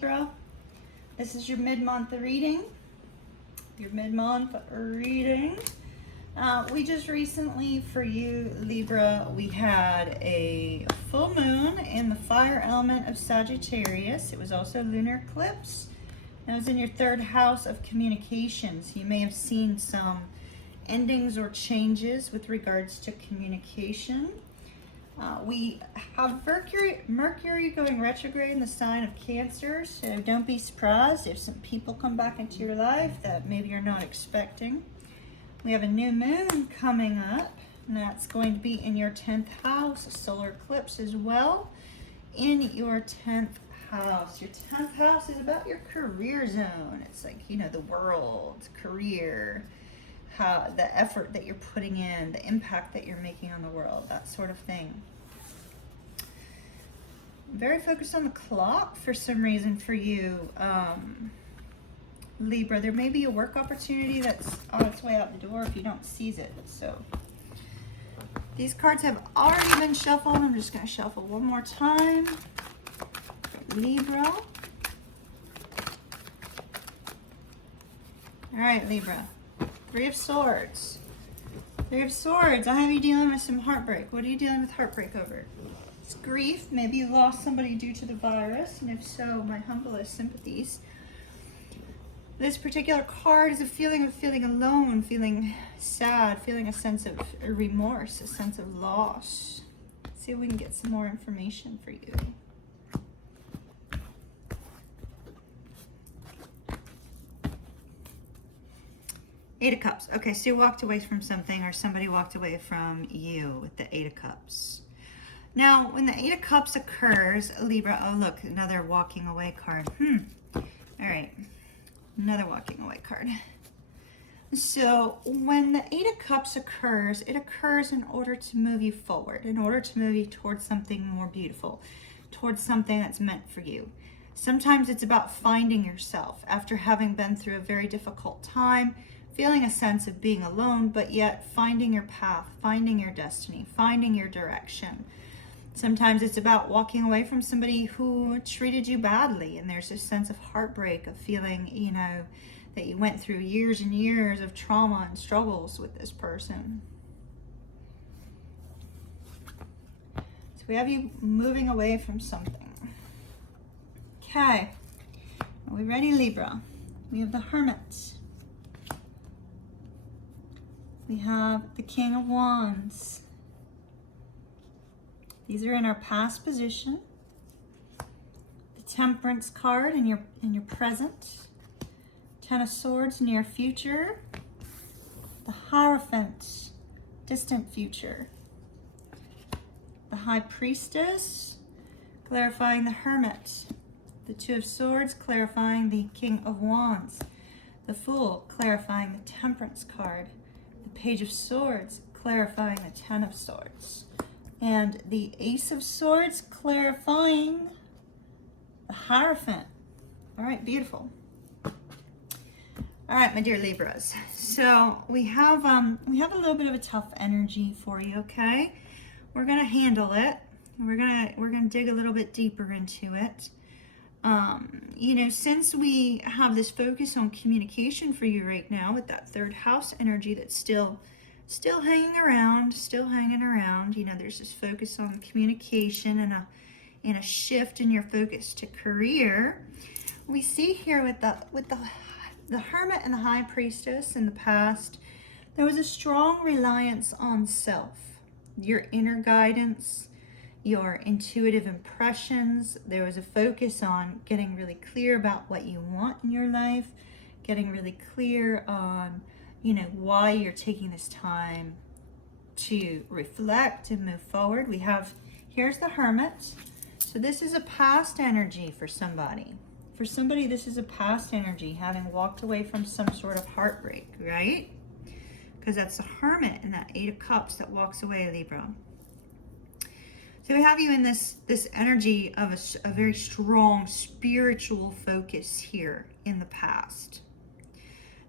Libra. This is your mid-month reading. We just recently, for you, Libra, we had a full moon in the fire element of Sagittarius. It was also lunar eclipse. That was in your third house of communications. You may have seen some endings or changes with regards to communication. We have Mercury going retrograde in the sign of Cancer, so don't be surprised if some people come back into your life that maybe you're not expecting. We have a new moon coming up, and that's going to be in your 10th house, a solar eclipse as well, in your 10th house. Your 10th house is about your career zone. It's like, you know, the world, career, how the effort that you're putting in, the impact that you're making on the world, that sort of thing. I'm very focused on the clock for some reason for you, Libra. There may be a work opportunity that's on its way out the door if you don't seize it. So these cards have already been shuffled. I'm just going to shuffle one more time. Libra. All right, Libra. Three of Swords. Three of Swords. I have you dealing with some heartbreak. What are you dealing with heartbreak over? It's grief. Maybe you lost somebody due to the virus, and if so, my humblest sympathies. This particular card is a feeling of feeling alone, feeling sad, feeling a sense of remorse, a sense of loss. Let's see if we can get some more information for you. Eight of Cups. Okay, so you walked away from something, or somebody walked away from you with the Eight of Cups. Now, when the Eight of Cups occurs, Libra, oh look, another walking away card. All right, another walking away card. So when the Eight of Cups occurs, it occurs in order to move you forward, in order to move you towards something more beautiful, towards something that's meant for you. Sometimes it's about finding yourself after having been through a very difficult time, feeling a sense of being alone, but yet finding your path, finding your destiny, finding your direction. Sometimes it's about walking away from somebody who treated you badly, and there's this sense of heartbreak, of feeling, you know, that you went through years and years of trauma and struggles with this person. So we have you moving away from something. Okay, are we ready, Libra? We have the Hermit. We have the King of Wands. These are in our past position. The Temperance card in your present. Ten of Swords, near future. The Hierophant, distant future. The High Priestess, clarifying the Hermit. The Two of Swords, clarifying the King of Wands. The Fool, clarifying the Temperance card. The Page of Swords, clarifying the Ten of Swords. And the Ace of Swords, clarifying the Hierophant. All right, beautiful. All right, my dear Libras. So we have a little bit of a tough energy for you, okay? We're gonna handle it. We're gonna dig a little bit deeper into it. You know, since we have this focus on communication for you right now with that third house energy that's still hanging around, you know, there's this focus on communication and a shift in your focus to career. We see here with the Hermit and the High Priestess in the past, there was a strong reliance on self, your inner guidance, your intuitive impressions. There was a focus on getting really clear about what you want in your life, getting really clear on, you know, why you're taking this time to reflect and move forward. Here's the Hermit. So this is a past energy for somebody. For somebody, this is a past energy, having walked away from some sort of heartbreak, right? Because that's the Hermit and that Eight of Cups that walks away, Libra. So we have you in this energy of a very strong spiritual focus here in the past.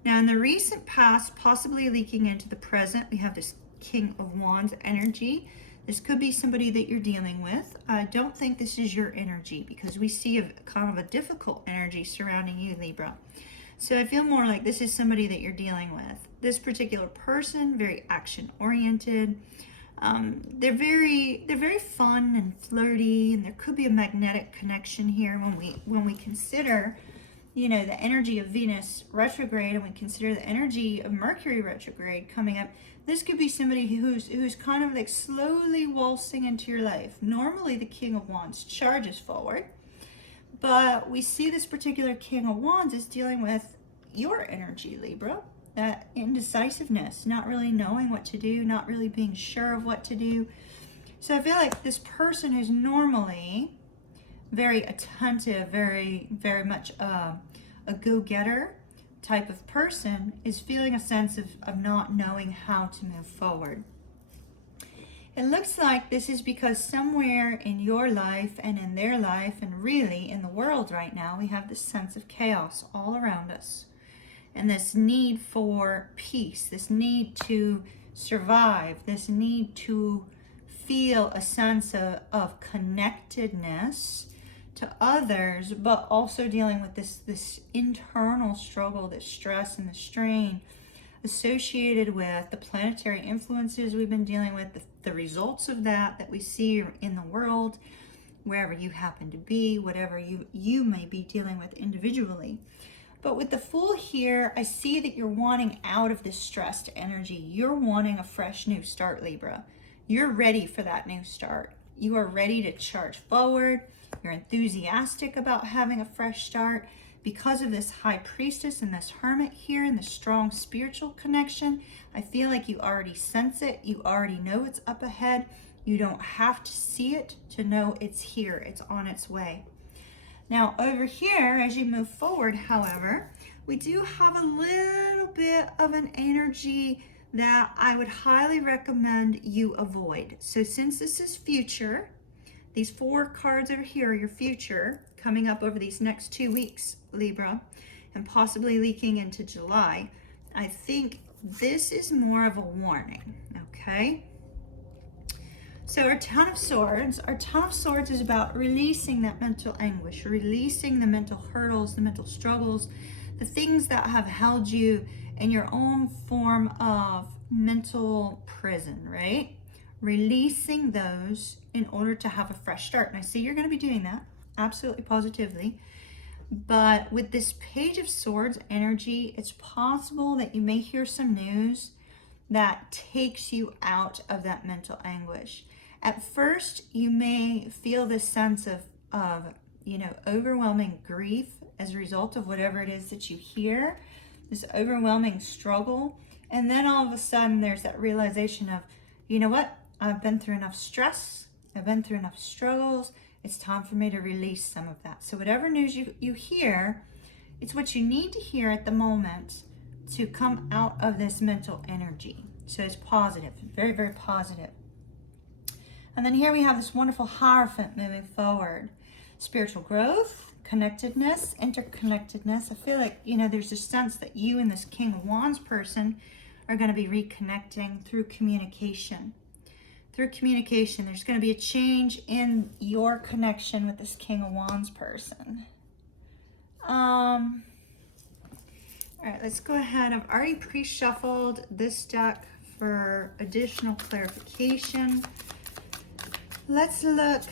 Now, in the recent past, possibly leaking into the present, we have this King of Wands energy. This could be somebody that you're dealing with. I don't think this is your energy because we see a kind of a difficult energy surrounding you, Libra. So I feel more like this is somebody that you're dealing with. This particular person, very action-oriented. They're very fun and flirty, and there could be a magnetic connection here when we consider, you know, the energy of Venus retrograde, and we consider the energy of Mercury retrograde coming up. This could be somebody who's kind of like slowly waltzing into your life. Normally the King of Wands charges forward, but we see this particular King of Wands is dealing with your energy, Libra. That indecisiveness, not really knowing what to do, not really being sure of what to do. So I feel like this person who's normally very attentive, very much a go-getter type of person is feeling a sense of not knowing how to move forward. It looks like this is because somewhere in your life and in their life and really in the world right now, we have this sense of chaos all around us. And this need for peace, this need to survive, this need to feel a sense of connectedness to others, but also dealing with this internal struggle, this stress and the strain associated with the planetary influences we've been dealing with, the results of that we see in the world, wherever you happen to be, whatever you may be dealing with individually. But with the Fool here, I see that you're wanting out of this stressed energy. You're wanting a fresh new start, Libra. You're ready for that new start. You are ready to charge forward. You're enthusiastic about having a fresh start. Because of this High Priestess and this Hermit here and the strong spiritual connection, I feel like you already sense it. You already know it's up ahead. You don't have to see it to know it's here. It's on its way. Now over here, as you move forward, however, we do have a little bit of an energy that I would highly recommend you avoid. So since this is future, these 4 cards over here are your future coming up over these next 2 weeks, Libra, and possibly leaking into July. I think this is more of a warning, okay? So our Ten of Swords is about releasing that mental anguish, releasing the mental hurdles, the mental struggles, the things that have held you in your own form of mental prison, right? Releasing those in order to have a fresh start. And I see you're going to be doing that, absolutely positively. But with this Page of Swords energy, it's possible that you may hear some news that takes you out of that mental anguish. At first, you may feel this sense of you know, overwhelming grief as a result of whatever it is that you hear, this overwhelming struggle. And then all of a sudden, there's that realization of, you know what? I've been through enough stress. I've been through enough struggles. It's time for me to release some of that. So whatever news you hear, it's what you need to hear at the moment to come out of this mental energy. So it's positive, very, very positive. And then here we have this wonderful Hierophant moving forward. Spiritual growth, connectedness, interconnectedness. I feel like, you know, there's a sense that you and this King of Wands person are going to be reconnecting through communication. Through communication, there's going to be a change in your connection with this King of Wands person. All right, let's go ahead. I've already pre-shuffled this deck for additional clarification. Let's look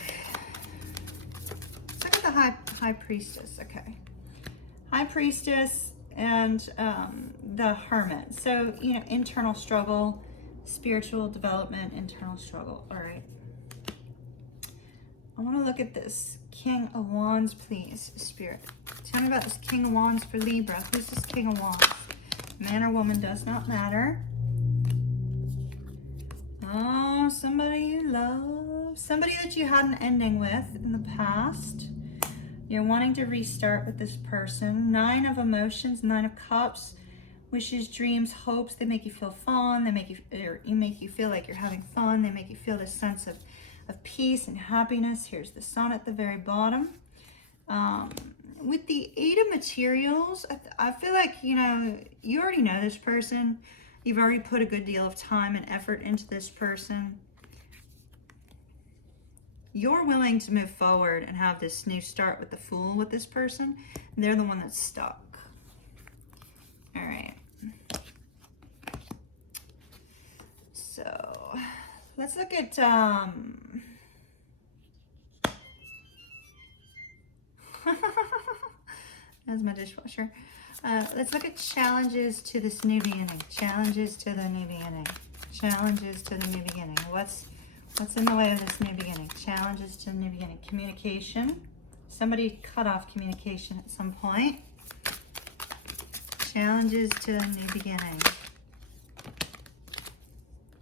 at the High Priestess. Okay, High Priestess and the Hermit. So, you know, internal struggle, spiritual development, internal struggle. All right. I want to look at this King of Wands, please, Spirit. Tell me about this King of Wands for Libra. Who's this King of Wands? Man or woman does not matter. Oh, somebody you love. Somebody that you had an ending with in the past. You're wanting to restart with this person. 9 of Emotions, 9 of Cups. Wishes, dreams, hopes. They make you feel fun. They make you feel like you're having fun. They make you feel this sense of peace and happiness. Here's the Sun at the very bottom. With the 8 of Materials, I feel like, you know, you already know this person. You've already put a good deal of time and effort into this person. You're willing to move forward and have this new start with the Fool with this person. They're the one that's stuck. All right. So let's look at that's my dishwasher. Let's look at challenges to this new beginning. Challenges to the new beginning. Challenges to the new beginning. What's in the way of this new beginning? Challenges to the new beginning. Communication. Somebody cut off communication at some point. Challenges to the new beginning.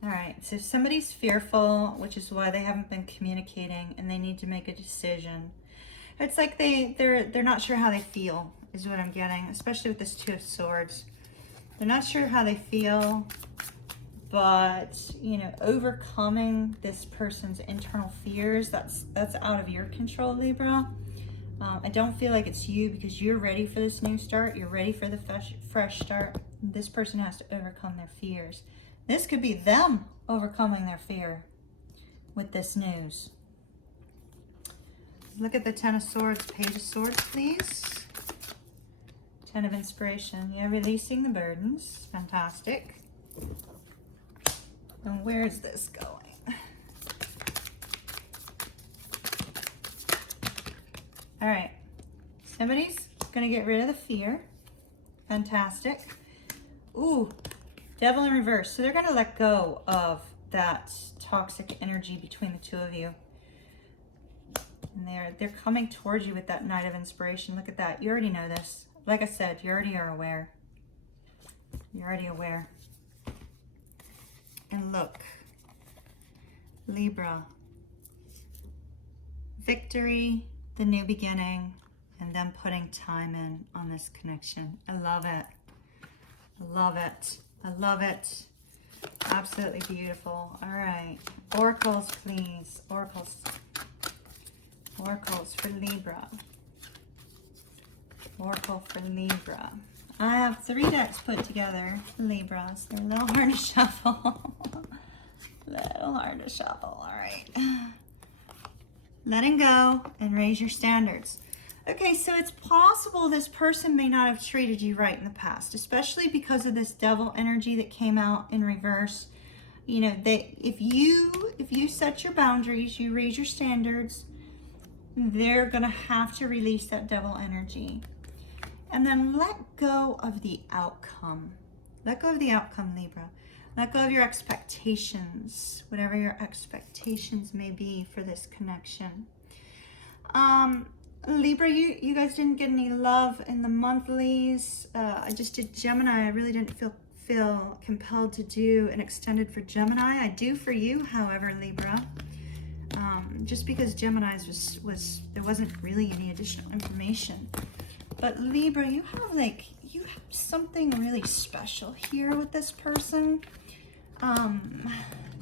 All right, so somebody's fearful, which is why they haven't been communicating, and they need to make a decision. It's like they're not sure how they feel, is what I'm getting, especially with this Two of Swords. They're not sure how they feel, but, you know, overcoming this person's internal fears, that's out of your control, Libra. I don't feel like it's you, because you're ready for this new start. You're ready for the fresh start. This person has to overcome their fears. This could be them overcoming their fear with this news. Look at the Ten of Swords, Page of Swords, please. Ten of Inspiration. Yeah, releasing the burdens. Fantastic. And where is this going? All right. Somebody's going to get rid of the fear. Fantastic. Ooh. Devil in reverse. So they're going to let go of that toxic energy between the two of you. And they're coming towards you with that Knight of Inspiration. Look at that. You already know this. Like I said, you already are aware. You're already aware. And look. Libra. Victory, the new beginning, and them putting time in on this connection. I love it. I love it. I love it. Absolutely beautiful. All right. Oracles, please. Oracles. Oracles for Libra. Oracle for Libra. I have 3 decks put together for Libras. They're a little hard to shuffle. Little hard to shuffle. All right. Letting go and raise your standards. Okay, so it's possible this person may not have treated you right in the past, especially because of this devil energy that came out in reverse. You know, if you set your boundaries, you raise your standards, they're going to have to release that devil energy. And then let go of the outcome. Let go of the outcome, Libra. Let go of your expectations, whatever your expectations may be for this connection. Libra, you guys didn't get any love in the monthlies. I just did Gemini. I really didn't feel compelled to do an extended for Gemini. I do for you, however, Libra. Just because Gemini's was there wasn't really any additional information. But Libra, you have something really special here with this person.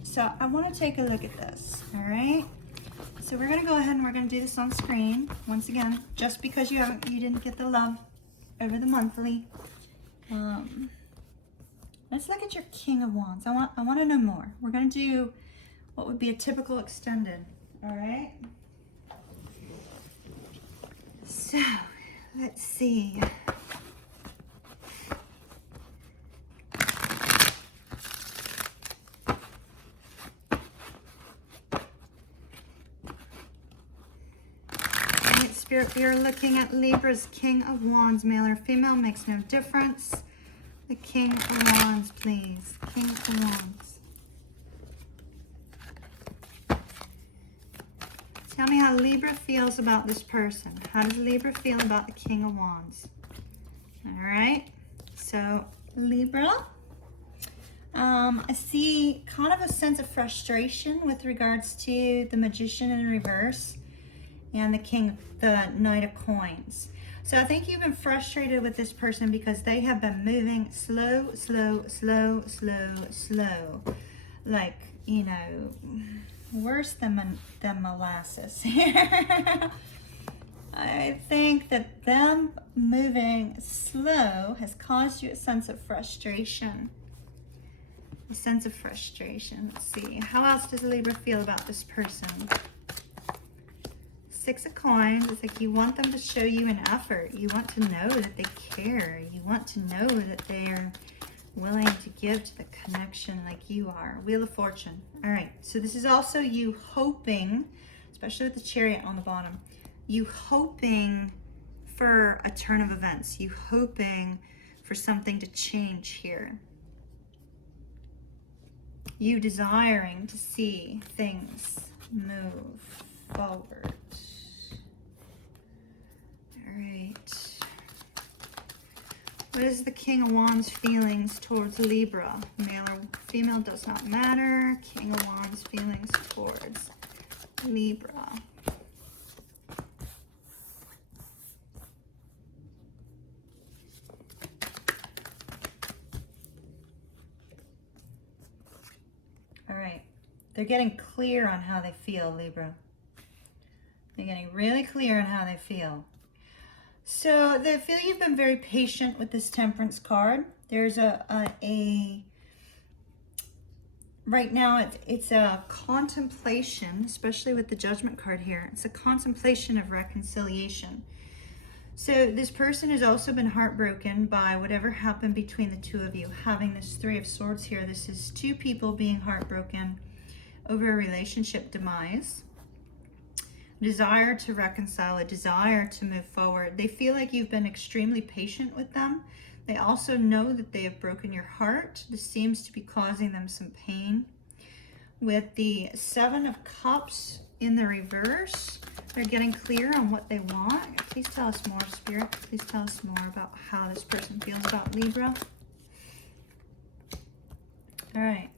So I want to take a look at this, all right? So we're going to go ahead and we're going to do this on screen. Once again, just because you didn't get the love over the monthly. Let's look at your King of Wands. I want to know more. We're going to do what would be a typical extended, all right? So, let's see. Spirit, we are looking at Libra's King of Wands, male or female, makes no difference. The King of Wands, please. King of Wands. Tell me how Libra feels about this person. How does Libra feel about the King of Wands? All right. So, Libra, I see kind of a sense of frustration with regards to the Magician in reverse and the Knight of Coins. So I think you've been frustrated with this person because they have been moving slow. Like, you know, worse than molasses here. I think that them moving slow has caused you a sense of frustration. A sense of frustration. Let's see. How else does Libra feel about this person? Six of Coins. It's like you want them to show you an effort. You want to know that they care. You want to know that they're willing to give to the connection like you are. Wheel of Fortune. All right, so this is also you hoping, especially with the Chariot on the bottom, you hoping for a turn of events. You hoping for something to change here. You desiring to see things move forward. All right. What is the King of Wands feelings towards Libra? Male or female does not matter. King of Wands feelings towards Libra. All right. They're getting clear on how they feel, Libra. They're getting really clear on how they feel. So they feel you've been very patient with this Temperance card. There's right now it's a contemplation, especially with the Judgment card here. It's a contemplation of reconciliation. So this person has also been heartbroken by whatever happened between the two of you. Having this Three of Swords here, this is two people being heartbroken over a relationship demise. Desire to reconcile, a desire to move forward. They feel like you've been extremely patient with them. They also know that they have broken your heart. This seems to be causing them some pain. With the Seven of Cups in the reverse, they're getting clear on what they want. Please tell us more, Spirit. Please tell us more about how this person feels about Libra. All right.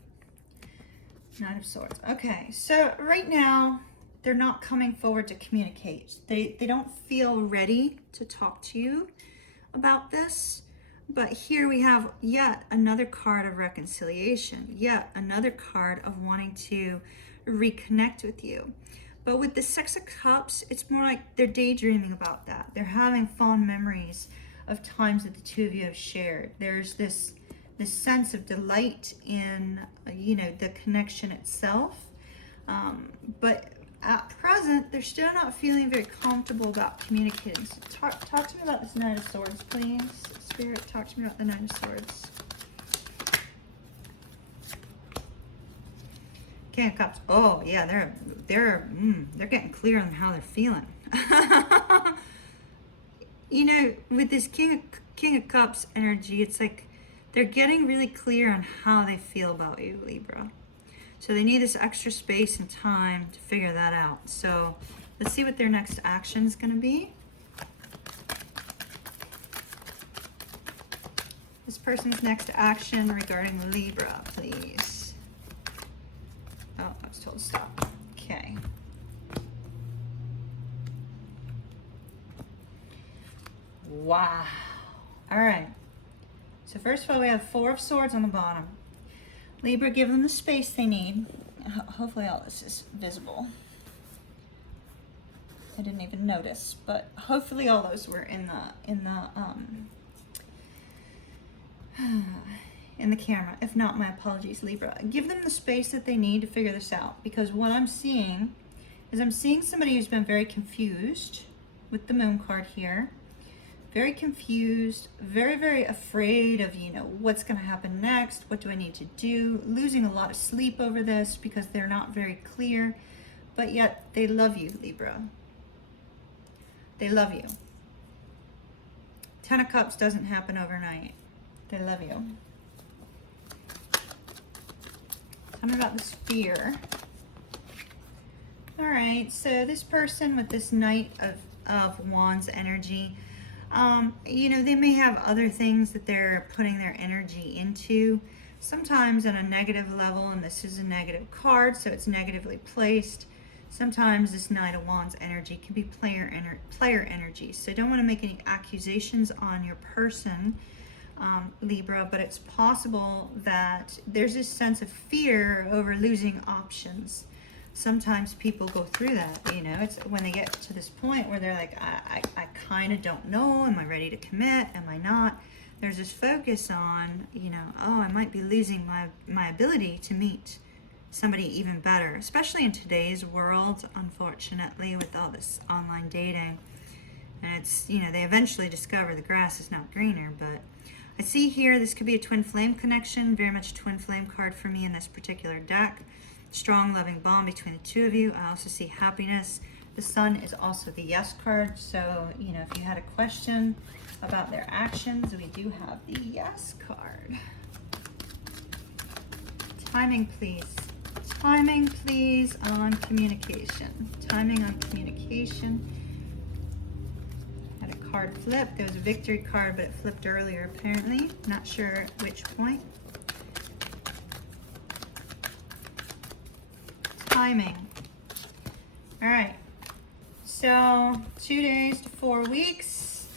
Nine of Swords. Okay, so right now, they're not coming forward to communicate. They don't feel ready to talk to you about this. But here we have yet another card of reconciliation, yet another card of wanting to reconnect with you. But with the Six of Cups, it's more like they're daydreaming about that. They're having fond memories of times that the two of you have shared. There's this sense of delight in, you know, the connection itself. But at present, they're still not feeling very comfortable about communicating. So talk to me about this Nine of Swords, please. Spirit, talk to me about the Nine of Swords. King of Cups. Oh yeah, they're getting clear on how they're feeling. You know, with this King of Cups energy, it's like they're getting really clear on how they feel about you, Libra. So they need this extra space and time to figure that out. So let's see what their next action is going to be. This person's next action regarding Libra, please. Oh, I was told to stop. Okay. Wow. All right. So first of all, we have Four of Swords on the bottom. Libra, give them the space they need. Hopefully all this is visible. I didn't even notice, but hopefully all those were in the camera. If not, my apologies, Libra. Give them the space that they need to figure this out, because what I'm seeing is I'm seeing somebody who's been very confused with the Moon card here. Very confused, very, very afraid of, you know, what's going to happen next. What do I need to do? Losing a lot of sleep over this because they're not very clear, but yet they love you, Libra. They love you. Ten of Cups doesn't happen overnight. They love you. Tell me about this fear. All right, so this person with this Knight of Wands energy, you know, they may have other things that they're putting their energy into, sometimes on a negative level, and this is a negative card, so it's negatively placed. Sometimes this Knight of Wands energy can be player energy, so don't want to make any accusations on your person, Libra, but it's possible that there's this sense of fear over losing options. Sometimes people go through that, you know, it's when they get to this point where they're like, I kind of don't know, am I ready to commit, am I not? There's this focus on, you know, oh, I might be losing my ability to meet somebody even better, especially in today's world, unfortunately, with all this online dating. And it's, you know, they eventually discover the grass is not greener. But I see here this could be a twin flame connection, very much a twin flame card for me in this particular deck. Strong, loving bond between the two of you. I also see happiness. The Sun is also the yes card. So, you know, if you had a question about their actions, we do have the yes card. Timing, please. Timing, please, on communication. Timing on communication. Had a card flip. There was a victory card, but it flipped earlier, apparently. Not sure at which point. Timing. All right. So 2 days to 4 weeks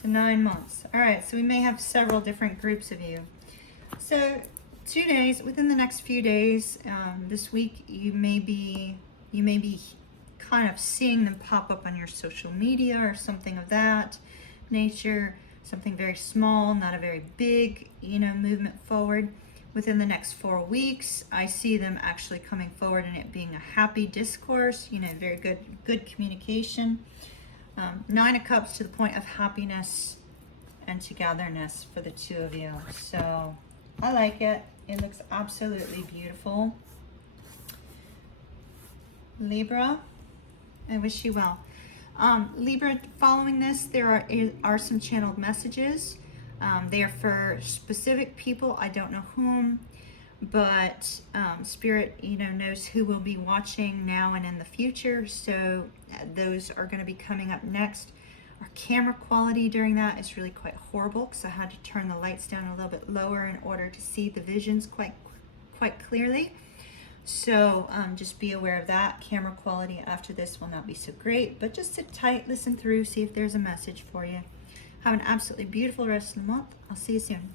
to 9 months. All right. So we may have several different groups of you. So 2 days, within the next few days, this week, you may be kind of seeing them pop up on your social media or something of that nature, something very small, not a very big, you know, movement forward. Within the next 4 weeks, I see them actually coming forward and it being a happy discourse, you know, very good communication. 9 of Cups to the point of happiness and togetherness for the two of you. So I like it. It looks absolutely beautiful. Libra, I wish you well. Libra, following this, there are some channeled messages. They are for specific people. I don't know whom, but Spirit, you know, knows who will be watching now and in the future. So those are going to be coming up next. Our camera quality during that is really quite horrible because I had to turn the lights down a little bit lower in order to see the visions quite clearly. So just be aware of that. Camera quality after this will not be so great, but just sit tight, listen through, see if there's a message for you. Have an absolutely beautiful rest of the month. I'll see you soon.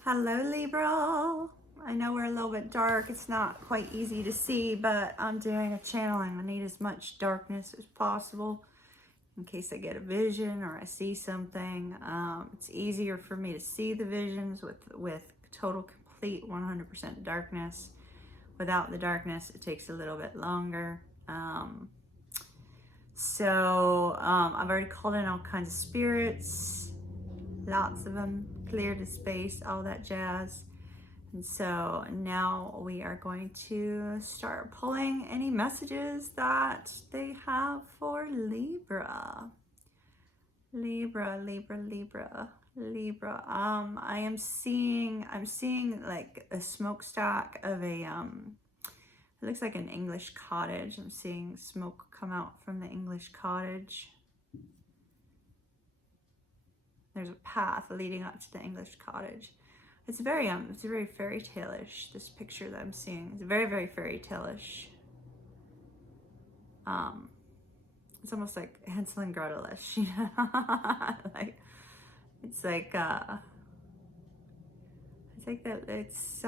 Hello, Libra. I know we're a little bit dark. It's not quite easy to see, but I'm doing a channeling. I need as much darkness as possible in case I get a vision or I see something. It's easier for me to see the visions with total, complete 100% darkness. Without the darkness, it takes a little bit longer. I've already called in all kinds of spirits, lots of them, cleared the space, all that jazz. And so now we are going to start pulling any messages that they have for Libra. Libra. I'm seeing like a smokestack of a it looks like an English cottage. I'm seeing smoke come out from the English cottage. There's a path leading up to the English cottage. It's very fairy tale-ish, this picture that I'm seeing. It's very, very fairy tale-ish. It's almost like Hansel and Gretel-ish, you know? it's like that. It's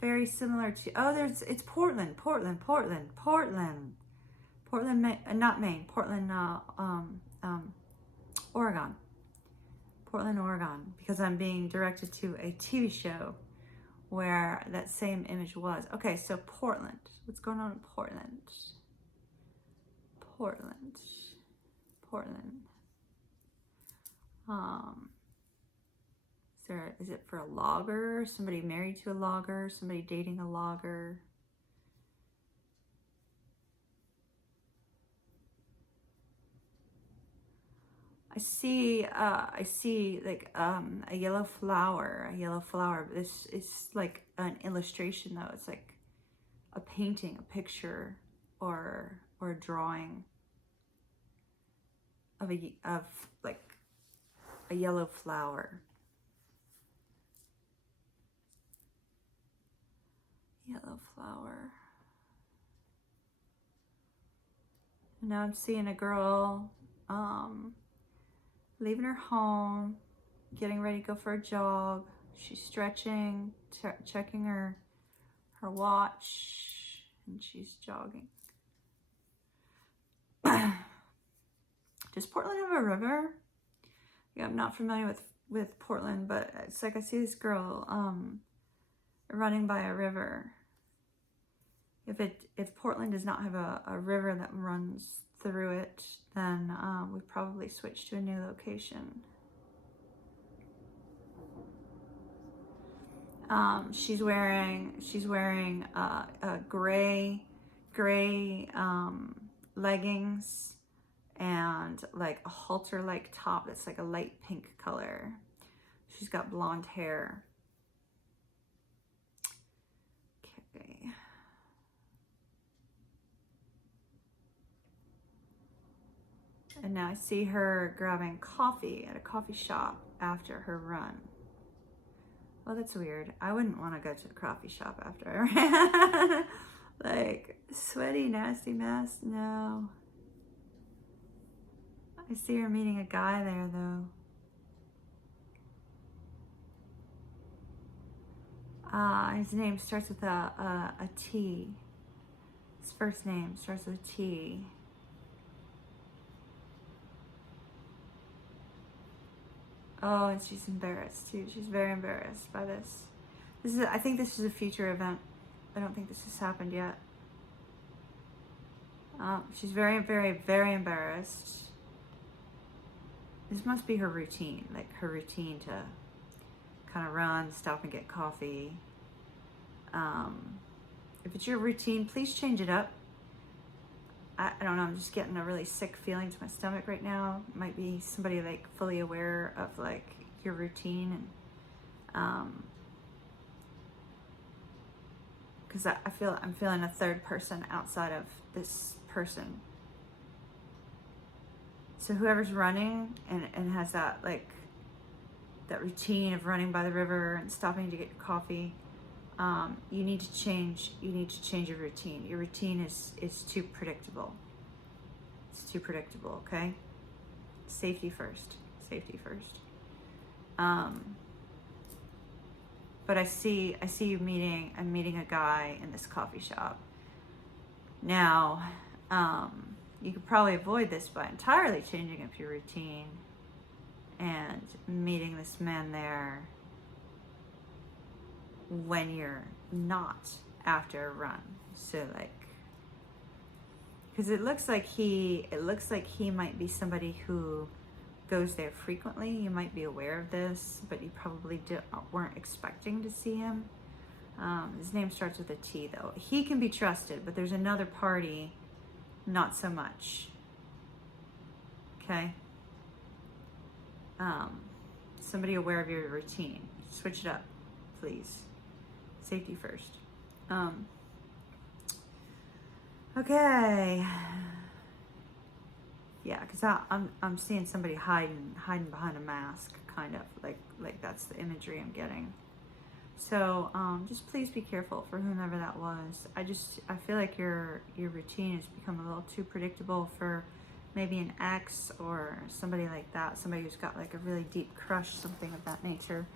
very similar to, it's Portland, not Maine, Portland, Oregon. Portland, Oregon, because I'm being directed to a TV show where that same image was. Okay, so Portland. What's going on in Portland? Portland. Is it for a logger? Somebody married to a logger? Somebody dating a logger? I see like a yellow flower. This is like an illustration though. It's like a painting, a picture, or a drawing of like a yellow flower. Yellow flower. And now I'm seeing a girl leaving her home, getting ready to go for a jog. She's stretching, checking her watch, and she's jogging. Does Portland have a river? Yeah, I'm not familiar with Portland, but it's like I see this girl running by a river. If Portland does not have a river that runs through it, then we probably switch to a new location. She's wearing a gray leggings and like a halter-like top that's like a light pink color. She's got blonde hair. Okay. And now I see her grabbing coffee at a coffee shop after her run. Well, that's weird. I wouldn't want to go to the coffee shop after I ran. Like, sweaty, nasty mess. No. I see her meeting a guy there, though. His name starts with a T. His first name starts with a T. Oh, and she's embarrassed too. She's very embarrassed by this. I think this is a future event. I don't think this has happened yet. She's very, very, very embarrassed. This must be her routine, like her routine to kind of run, stop and get coffee. If it's your routine, please change it up. I don't know, I'm just getting a really sick feeling to my stomach right now. Might be somebody like fully aware of like your routine, and because I'm feeling a third person outside of this person. So whoever's running and has that like that routine of running by the river and stopping to get your coffee, you need to change your routine. Your routine is too predictable. It's too predictable, okay? Safety first. Safety first. But I see you meeting a guy in this coffee shop. Now, you could probably avoid this by entirely changing up your routine and meeting this man there when you're not after a run. So like, because it looks like he might be somebody who goes there frequently. You might be aware of this, but you probably weren't expecting to see him. His name starts with a T though. He can be trusted, but there's another party, not so much. Okay. Somebody aware of your routine. Switch it up, please. Safety first. Okay. Yeah, because I'm seeing somebody hiding behind a mask, kind of like that's the imagery I'm getting. So just please be careful for whomever that was. I feel like your routine has become a little too predictable for maybe an ex or somebody like that, somebody who's got like a really deep crush, something of that nature.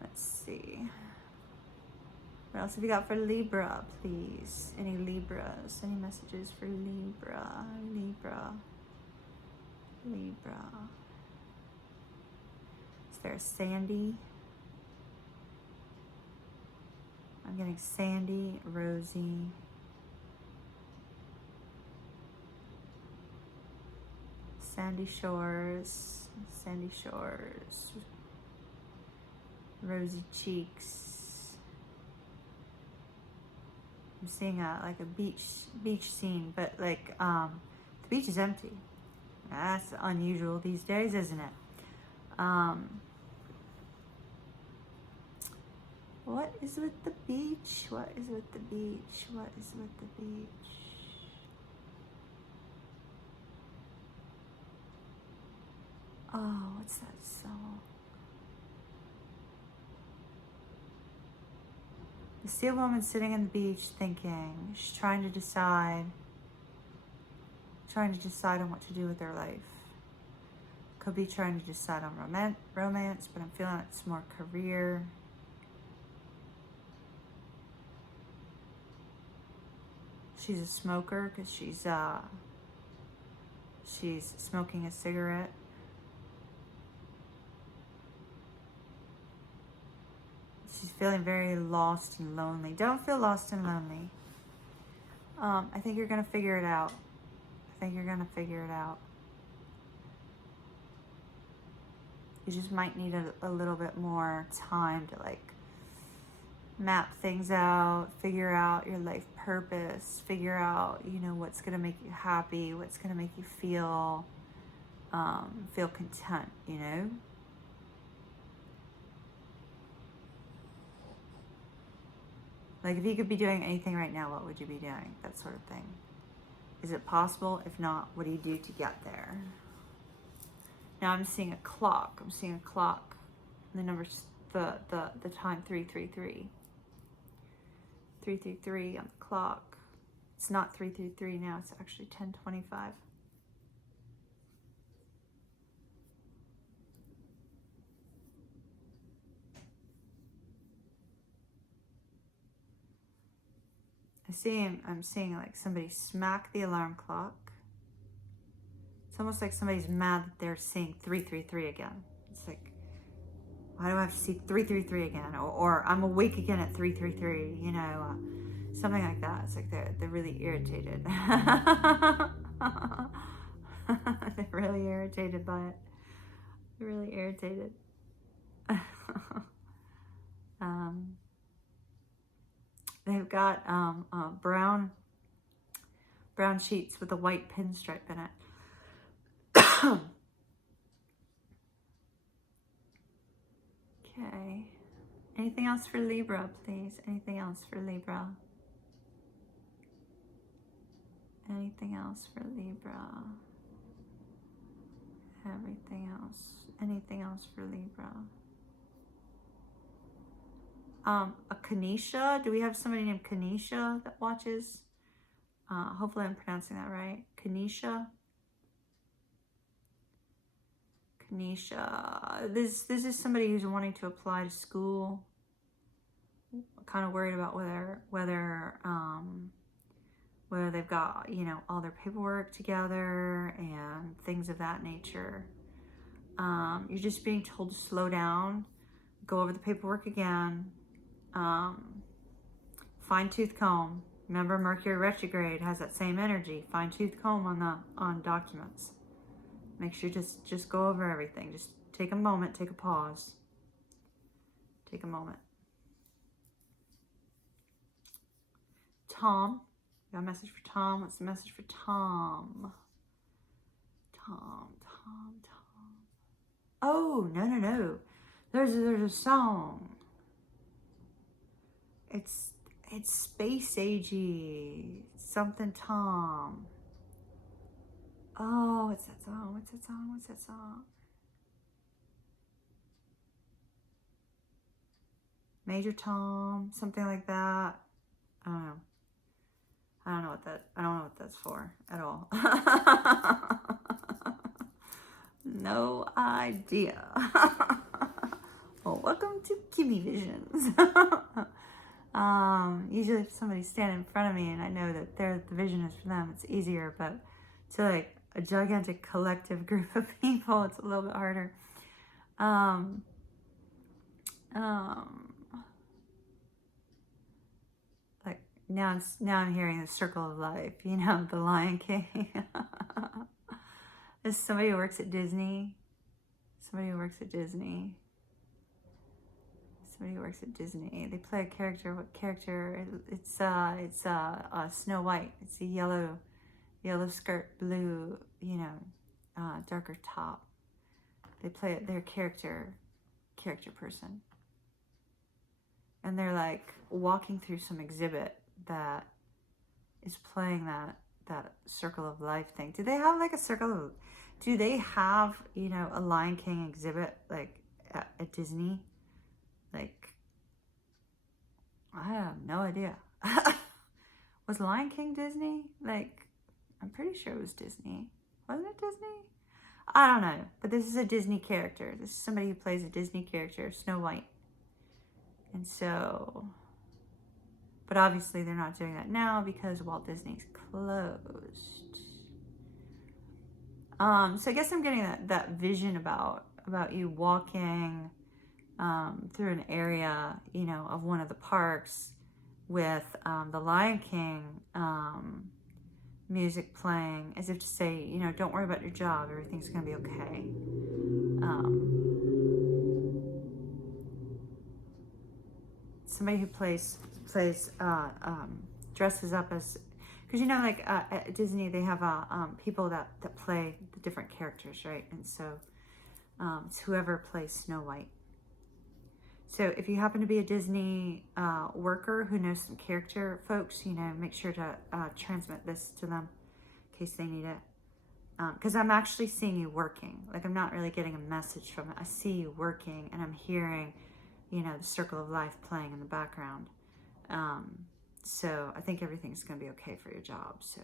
Let's see. What else have you got for Libra, please? Any Libras? Any messages for Libra? Libra. Is there a Sandy? I'm getting Sandy, Rosie. Sandy Shores. Rosy cheeks. I'm seeing like a beach scene, but like the beach is empty. That's unusual these days, isn't it? What is with the beach? Oh, what's that song? I see a woman sitting on the beach thinking. She's trying to decide on what to do with her life. Could be trying to decide on romance, but I'm feeling it's more career. she's a smoker because she's smoking a cigarette. She's feeling very lost and lonely. Don't feel lost and lonely. I think you're going to figure it out. I think you're going to figure it out. You just might need a little bit more time to like map things out, figure out your life purpose, figure out, you know, what's going to make you happy, what's going to make you feel content, you know? Like if you could be doing anything right now, what would you be doing? That sort of thing. Is it possible? If not, what do you do to get there? Now I'm seeing a clock. I'm seeing a clock. The number's the time 333. 333 on the clock. It's not 333 now, it's actually 10:25. I'm seeing like somebody smack the alarm clock. It's almost like somebody's mad that they're seeing 333 again. It's like, why do I have to see 333 again? Or I'm awake again at 333, you know, something like that. It's like they're really irritated. They're really irritated by it. They're really irritated. They've got brown sheets with a white pinstripe in it. Okay. Anything else for Libra, please? Anything else for Libra? Anything else for Libra? Everything else. Anything else for Libra? A Kanisha. Do we have somebody named Kanisha that watches? Hopefully I'm pronouncing that right. Kanisha. Kanisha. This is somebody who's wanting to apply to school. Kind of worried about whether they've got, you know, all their paperwork together and things of that nature. You're just being told to slow down, go over the paperwork again. Fine-tooth comb. Remember, Mercury retrograde has that same energy. Fine-tooth comb on documents. Make sure just go over everything. Just take a moment, take a pause. Take a moment. Tom. Got a message for Tom. What's the message for Tom? Tom. Oh, no. There's a song. It's space agey. Something Tom. Oh, what's that song? What's that song? Major Tom, something like that. I don't know. I don't know what that's for at all. No idea. Well, welcome to Kimmy Visions. Usually if somebody's standing in front of me and I know that the vision is for them, it's easier, but to like a gigantic collective group of people, it's a little bit harder. Like now I'm hearing the circle of life, you know, the Lion King. Is somebody who works at Disney. Somebody who works at Disney. They play a character. What character? It's Snow White. It's a yellow skirt, blue, you know, darker top. They play their character person, and they're like walking through some exhibit that is playing that circle of life thing. Do they have like a circle of? Do they have, you know, a Lion King exhibit like at Disney? Like, I have no idea. Was Lion King Disney? Like, I'm pretty sure it was Disney. Wasn't it Disney? I don't know. But this is a Disney character. This is somebody who plays a Disney character, Snow White. And so, But obviously they're not doing that now because Walt Disney's closed. So I guess I'm getting that vision about you walking through an area, you know, of one of the parks with the Lion King music playing, as if to say, you know, don't worry about your job, everything's gonna be okay. Somebody who dresses up as, because you know, like at Disney they have people that play the different characters, right? And so it's whoever plays Snow White. So if you happen to be a Disney worker who knows some character folks, you know, make sure to transmit this to them in case they need it. Because I'm actually seeing you working. Like, I'm not really getting a message from it. I see you working, and I'm hearing, you know, the Circle of Life playing in the background. So I think everything's going to be okay for your job. So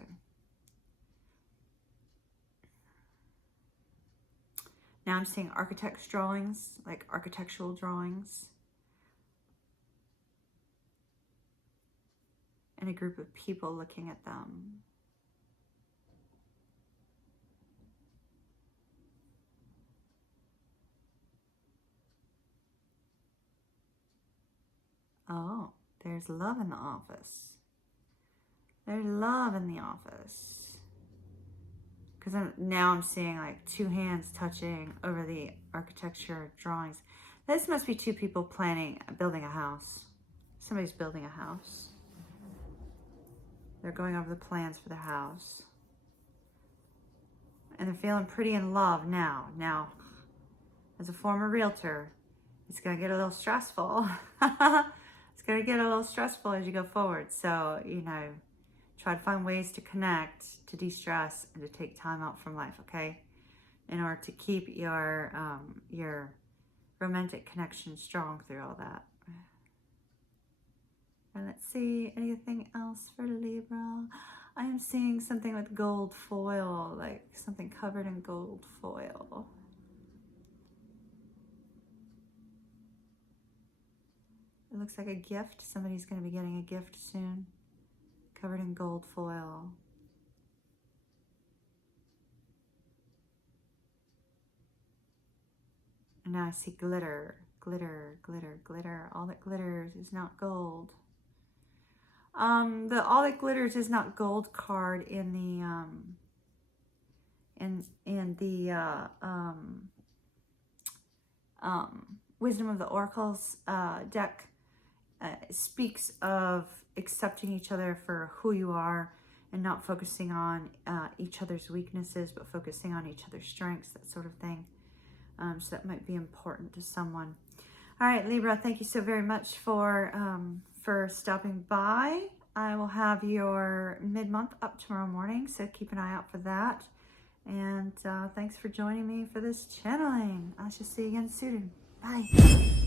now I'm seeing architect's drawings, like architectural drawings, and a group of people looking at them. Oh, there's love in the office. There's love in the office. Because now I'm seeing like two hands touching over the architecture drawings. This must be two people building a house. Somebody's building a house. They're going over the plans for the house. And they're feeling pretty in love now. Now, as a former realtor, it's going to get a little stressful. It's going to get a little stressful as you go forward. So, you know, try to find ways to connect, to de-stress, and to take time out from life, okay? In order to keep your romantic connection strong through all that. And let's see, anything else for Libra? I am seeing something with gold foil, like something covered in gold foil. It looks like a gift. Somebody's going to be getting a gift soon, covered in gold foil. And now I see glitter, glitter, glitter, glitter. All that glitters is not gold. The all that glitters is not gold card in the Wisdom of the Oracles deck speaks of accepting each other for who you are and not focusing on each other's weaknesses, but focusing on each other's strengths, that sort of thing. So that might be important to someone. All right, Libra, thank you so very much for stopping by. I will have your mid-month up tomorrow morning, so keep an eye out for that. And thanks for joining me for this channeling. I shall see you again soon. Bye.